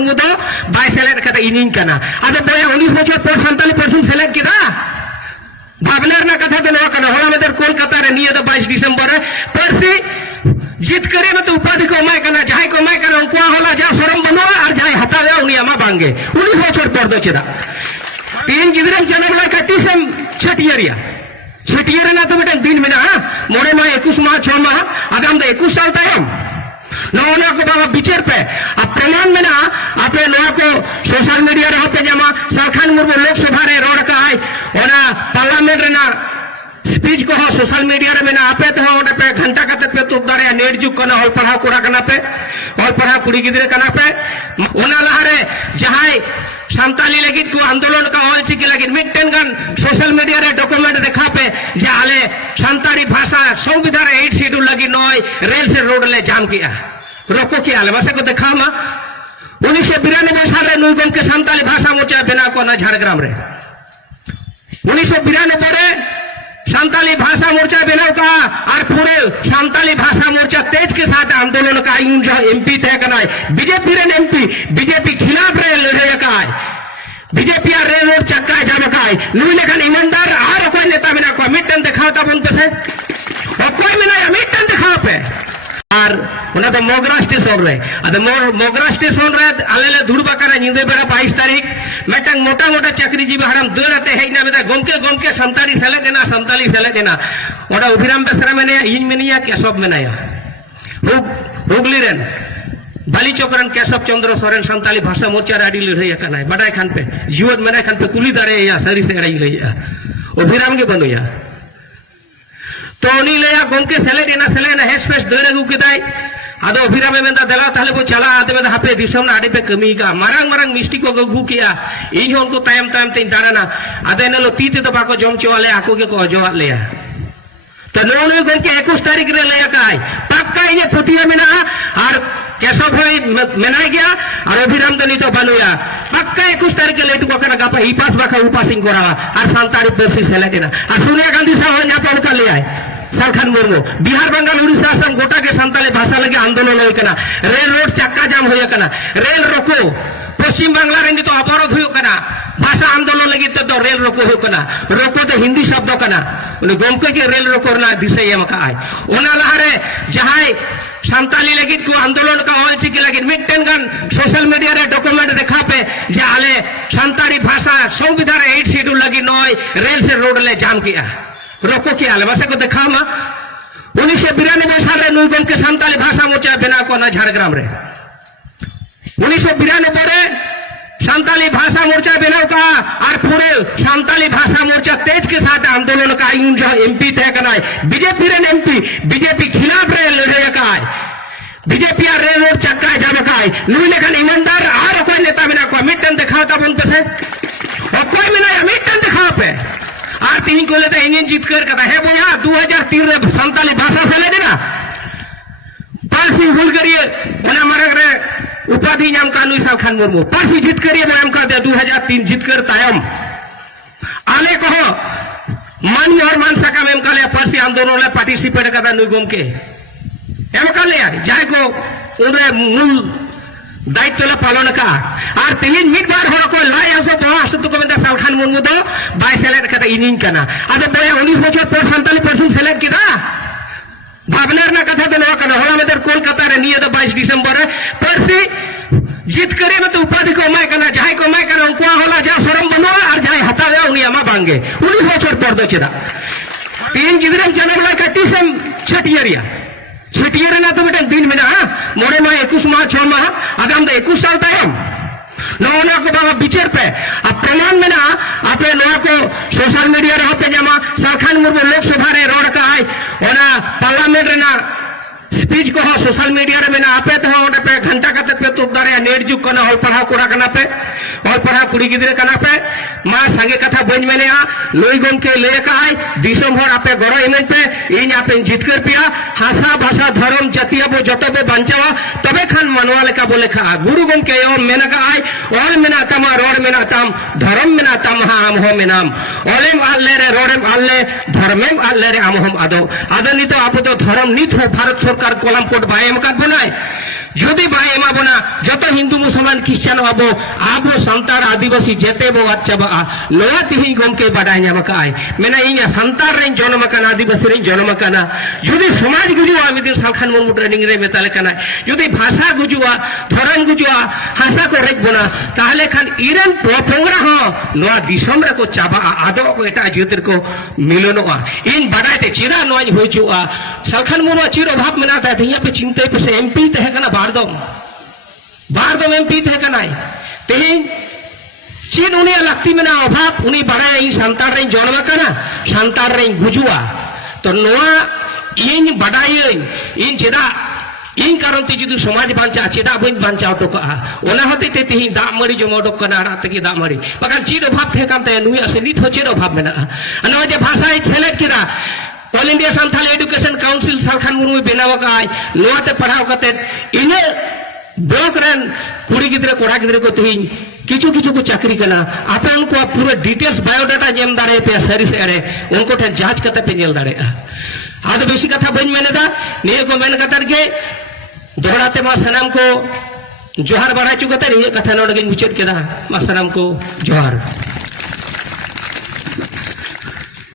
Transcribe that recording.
मुर्मू दो bye select कता inning कना आदे बोया 19 बछर पर सान्ताली पर्सन सेलेक्ट किदा भावनार ना कथा दे नवा कना होला मेदर कोलकाता रे निये दो 22 डिसेंबर रे परसी जीत करे में तो उपाधि को माय कना जाय को माय कना उनको होला जा शरम बनवा और जाय हतावे उनी अमा बांगे 19 बछर पर दो चेदा तीन गिदरम जनम ला कटिसम छटियरिया छटियर ना तो बेटा दिन में ना मोड़े मा 21 माह 6 माह आगाम तो 21 साल तायम नौना को बाबा बिचर पे अब प्रमाण में ना आपने नया को सोशल मीडिया रे होते जमा सरखान मुर्मू लोकसभा रे रोड का है ओना पार्लियामेंट रे ना स्पीच को हो सोशल मीडिया रे में ना आपे तो ओना पे घंटा कते पे तो दारे नेट जुग कना होल पढ़ा कोड़ा कना पे होल पढ़ा कुड़ी गिदरे कना पे ओना लहारे जहाय सान्ताली लगी को आंदोलन का ऑल चिके लगी मिटन गन सोशल मीडिया रे डॉक्यूमेंट देखा पे जे आले सान्ताली भाषा संविधान 8 शेड्यूल लगी नय रेल से रोड ले जाम किया रोको के आले बसे को देखा मा 1992 साल रे नुगम के सान्ताली भाषा मोर्चा बना को ना झाड़ग्राम रे 1992 रे सान्ताली भाषा मोर्चा बनाओ का और पूरे सान्ताली भाषा मोर्चा तेज के साथ आंदोलन का यूं जो एमपी तय करना है बीजेपी रे एमपी बीजेपी खिलाफ रे लड़े का है बीजेपी रे रोड चक्का जब का है नुई लेखन ईमानदार और कोई नेता बिना को मिटन दिखाता बन पे और कोई बिना मिटन दिखा पे और उना तो मोगरा स्टेशन रे अद मोगरा स्टेशन रे आलेले धुड़बा करा निंदे बेरा 22 तारीख मेटंग मोटा मोटा चक्री जीव हरम दरते हेना बेदा गमके संताली सेले देना ओडा अभिराम बेसरा मेने इन मेनिया केशव मेनाया हुगली रेन बाली चौकरन केशव चंद्र सोरेन संताली भाषा मोर्चा राडी लड़ाई कना बडाय खान पे जीवन मेना खान पे कुली दारे या सरी से गड़ाई लइया अभिराम के बनुया तो उनी लेया गमके सेले ना हेस फेस दर अगु केदाय आदो अभिराम मेंदा दला ताले बो चला आदे में हापे दिसम ना आडे पे कमी का मारंग मिष्टि को गगु किया इन उनको तायम ते दाराना आदे नलो तीते तो बाको जम चवाले आको के को जवा लेया तो नोने गमके 21 तारीख रे लेया काय पक्का इने फुटिया मेना और केशव भाई मेना गया और अभिराम दनी तो बनुया पक्का 21 तारीख के लेटू को गापा ई पास बाका उपासिंग करा और सान्ताली परसी सेले देना और सोनिया गांधी साहब यहां पे उनका ले आए सरखान मुर्मू बिहार बंगाल उड़ीसा असम गोटा के सान्ताली भाषा लगे आंदोलन होय कना रेल रोड चक्का जाम होय कना रेल रोको पश्चिम बांग्ला रे तो अवरोध होय कना भाषा आंदोलन लगी तो रेल रोको होय कना रोको तो हिंदी शब्द कना उन गमके के रेल रोको ना दिशा एम का आय ओना लहारे जहाय सान्ताली लगी को आंदोलन का ऑल चिके लगी मिटन गन सोशल मीडिया रे डॉक्यूमेंट देखा पे जे आले सान्ताली भाषा संविधान 8 शेड्यूल लगी नय रेल से रोड ले जाम किया रोको के आले बसे को देखा मा 1992 साल रे नुगम के सान्ताली भाषा मोर्चा बना को ना झाड़ग्राम रे 1992 रे सान्ताली भाषा मोर्चा बनाओ का और पूरे सान्ताली भाषा मोर्चा तेज के साथ आंदोलन का यूं जो एमपी तय करना है बीजेपी रे एमपी बीजेपी खिलाफ रे लड़े का है बीजेपी रे रोड चक्का जब का है नुई लेखन ईमानदार और कोई नेता बिना को मिटन दिखाता बन पे और कोई बिना मिटन दिखा पे और तीन को लेते इंजन जीत कर कथा है बोया 2003 रे सान्ताली भाषा से ले देना पासी भूल करिए ओना मरग रे उपाधि नाम कानूनी साहब खान मुर्मू पासी जीत करिए नाम कर दे 2003 जीत कर तायम आले कहो मान और मान सका में काले पासी आंदोलन ले पार्टिसिपेट करता नुगम के एम काले जाय को उनरे मूल दायित्व ले पालन का और तीन मिट बार हो को लाई आसो बो आसो तो में सरखान मुर्मू दो बाय सेलेक्ट कता इनिंग कना आदे बोया 19 बछर पर सान्ताली पर्सन सेलेक्ट किदा भावनार ना कथा दे नवा कना होला मेदर कोलकाता रे निये दो 22 डिसेंबर रे परसी जीत करे में तो उपाधि को माय कना जाय को माय कना उनको होला जा शरम बनवा और जाय हतावे उनी अमा बांगे 19 बछर पर दो चेदा तीन गिदरम जनम ला कटिसम छटियर ना तो बेटा दिन में ना मोड़े मा 21 माह 6 माह आगाम तो 21 साल तायम नौना को बाबा बिचर पे अब प्रमाण में ना आपने नया को सोशल मीडिया रे होते जमा सरखान मुर्मू लोकसभा रे रोड का है ओना पार्लियामेंट रे ना स्पीच को हो सोशल मीडिया रे में ना आपे तो ओडे पे घंटा कते पे तो दारे नेट जुग कना होल पढ़ा कोड़ा कना पे और पढ़ा कुड़ी गिदरे कना पे मा संगे कथा बन मेले आ लोई गम के ले का है दिसम भर आपे गरो इमेज पे इन आपे जीत कर पिया भाषा भाषा धर्म जातीय बो जतबे बंचावा तबे खान मनवाले का बोले खा गुरु गम के ओम मेना का आय ऑल मेना तमा रोड मेना तम धर्म मेना तम हा हम हो मेनाम ओलेम आल्ले रे रोडेम आल्ले धर्मेम आल्ले रे हम आदो आदनी तो आप तो धर्म नित हो भारत सरकार कोलम कोट बायम का बनाए जुदी बाय एमा बना जत हिंदू मुसलमान क्रिश्चियन आबो आबो संतार आदिवासी जेते बो अच्छा बा लोआ तिहि गमके बाडाय ᱧᱟᱢ ᱠᱟᱜᱼᱟᱭ ᱢᱮᱱᱟ ᱤᱧ ᱥᱟᱱᱛᱟᱲ ᱨᱮᱧ ᱡᱚᱱᱢ ᱟᱠᱟᱱᱟ ᱟᱹᱫᱤᱵᱟᱹᱥᱤ ᱨᱮᱧ ᱡᱚᱱᱢ ᱟᱠᱟᱱᱟ ᱡᱩᱫᱤ ᱥᱚᱢᱟᱡᱽ ᱜᱩᱡᱩᱜᱼᱟ ᱢᱤᱫ ᱥᱟᱞᱠᱷᱟᱱ ᱢᱩᱨᱢᱩ ᱴᱨᱮᱱᱤᱝ ᱨᱮ ᱢᱮᱛᱟᱞᱮ ᱠᱟᱱᱟ ᱡᱩᱫᱤ ᱵᱷᱟষᱟ ᱜᱩᱡᱩᱜᱼᱟ ᱫᱷᱚᱨᱚᱢ ᱜᱩᱡᱩᱜᱼᱟ ᱦᱟᱥᱟ ᱠᱚ ᱨᱮᱡ ᱵᱚᱱᱟ ᱛᱟᱦᱞᱮ ᱠᱷᱟᱱ ᱤᱨᱮᱱ ᱯᱚᱯᱚᱝᱲᱟ ᱦᱚᱸ ᱱᱚᱣᱟ ᱫᱤᱥᱚᱢ ᱨᱮᱠᱚ ᱪᱟᱵᱟᱜᱼᱟ ᱟᱫᱚ ᱠᱚ ᱮᱴᱟᱜ ᱡᱟᱹᱛ ᱨᱮᱠᱚ ᱢᱤᱞᱚᱱᱚᱜᱼᱟ ᱤᱧ ᱵᱟᱰᱟᱭᱛᱮ ᱪᱮᱫᱟᱜ ᱱᱚᱣᱟᱧ ᱦᱩᱭᱪᱚᱜᱼᱟ ᱥᱟᱞᱠᱷᱟᱱ ᱢᱩᱨᱢᱩ ᱪᱮᱫ ᱚᱵᱷᱟᱵ ᱢᱮᱱᱟᱜ ᱛᱟᱭᱟ ᱛᱮᱦᱮᱧ ᱯᱮ ᱪᱤᱱᱛᱟᱹᱭ ᱯᱮ ᱥᱮ ᱮᱢᱯᱤ ᱛᱟᱦᱮᱸ ᱠᱟᱱᱟ बारदम एमपी थे कनाय तेहिं चीन उनी लगती में अभाव उनी बड़ा इन संतार रे जन्म कना संतार रे गुजुआ तो नोआ इन बड़ाई इन चेदा इन कारण ते जुदि समाज बांचा चेदा बन बांचा तो का ओना होते ते तेहिं दा मरी जम ओडक कना रात के दा मरी बकान चीन अभाव थे कानते नुई असे नित हो चेद अभाव मेना अना जे भाषा सेलेक्ट किदा all India Santhal education council Salkhan Murmu बेनाव काय नोआते पढ़ाव कते इने ब्लॉक रन कुड़ी गिद्रे कोड़ा गिद्रे को तेहिं किचु किचु को चाकरी कना आपे उनको पूरा डिटेल्स बायोडाटा जेम दारे पे सरी से अरे उनको ठे जांच कते पे नेल दारे आद बेसी कथा बन मेनेदा निये को मेन कतर के दोहराते मा सनम को जोहार बढ़ा चुकते ये कथा नोडगिन मुचेत केदा मा सनम को जोहार।